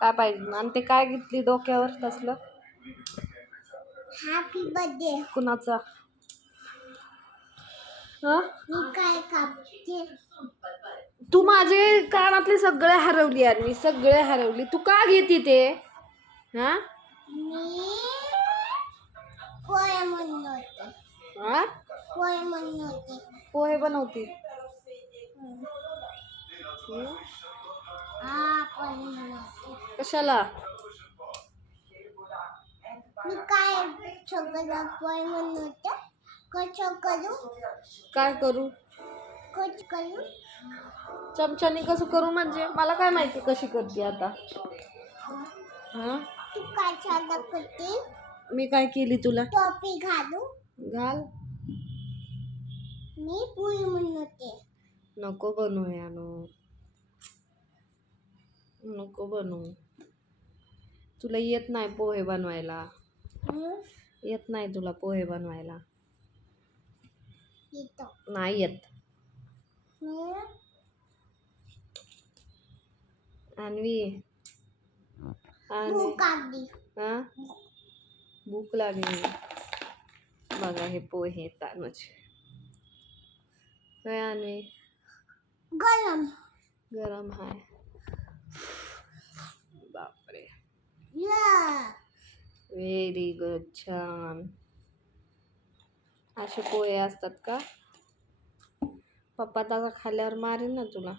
काय पाहिजे? आणि ते काय घेतली डोक्यावर तसलं? हॅपी बर्थडे कुणाचा? हं? मी काय कापते? तू माझे कानातले सगळे हरवली आणि मी सगळे हरवली. तू का घेते ते? हा? मी पोहे म्हणून होते. हा? पोहे म्हणून होते. पोहे बनवती. हं? हा कशाला? मी काय छोकरा पोहे म्हणून होते. कसं करू. काय करू? कच करू. चमच्याने कसं करू म्हणजे? मला काय माहिती कशी करते आता. हा? तू काय साधा करते? मी काय केली तुला? टोपी घालू. घाल. मी पोहे म्हणून होते. नको बनवू यानो. नको बनवू तुला येत नाही पोहे बनवायला. येत नाही तुला पोहे बनवायला. नाही येत. आणवी. आणि भूक लागली. हा? भूक लागली. बघा हे पोहे तानूचे काय आणवी. गरम. गरम हाय. बापरे. या व्हेरी गुड छान. असे पोहे असतात का? पप्पा तसा खाल्ल्यावर मारेन ना तुला.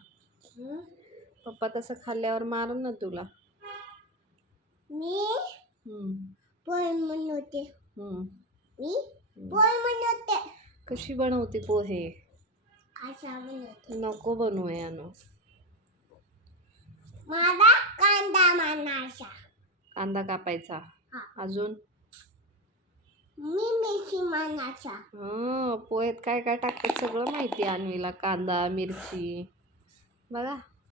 पप्पा तसं खाल्ल्यावर मारेन ना तुला. मी? पोहे हम्म. मी? पोहे होते कशी बनवते पोहे? नको बनवू यानो. माझा कांदा मानायचा. कांदा कापायचा. हा. अजून? मी मिरची मानायचा. हं, पोहेत काय काय टाकतात सगळं माहिती आहे अन्वीला. कांदा मिरची. बघा.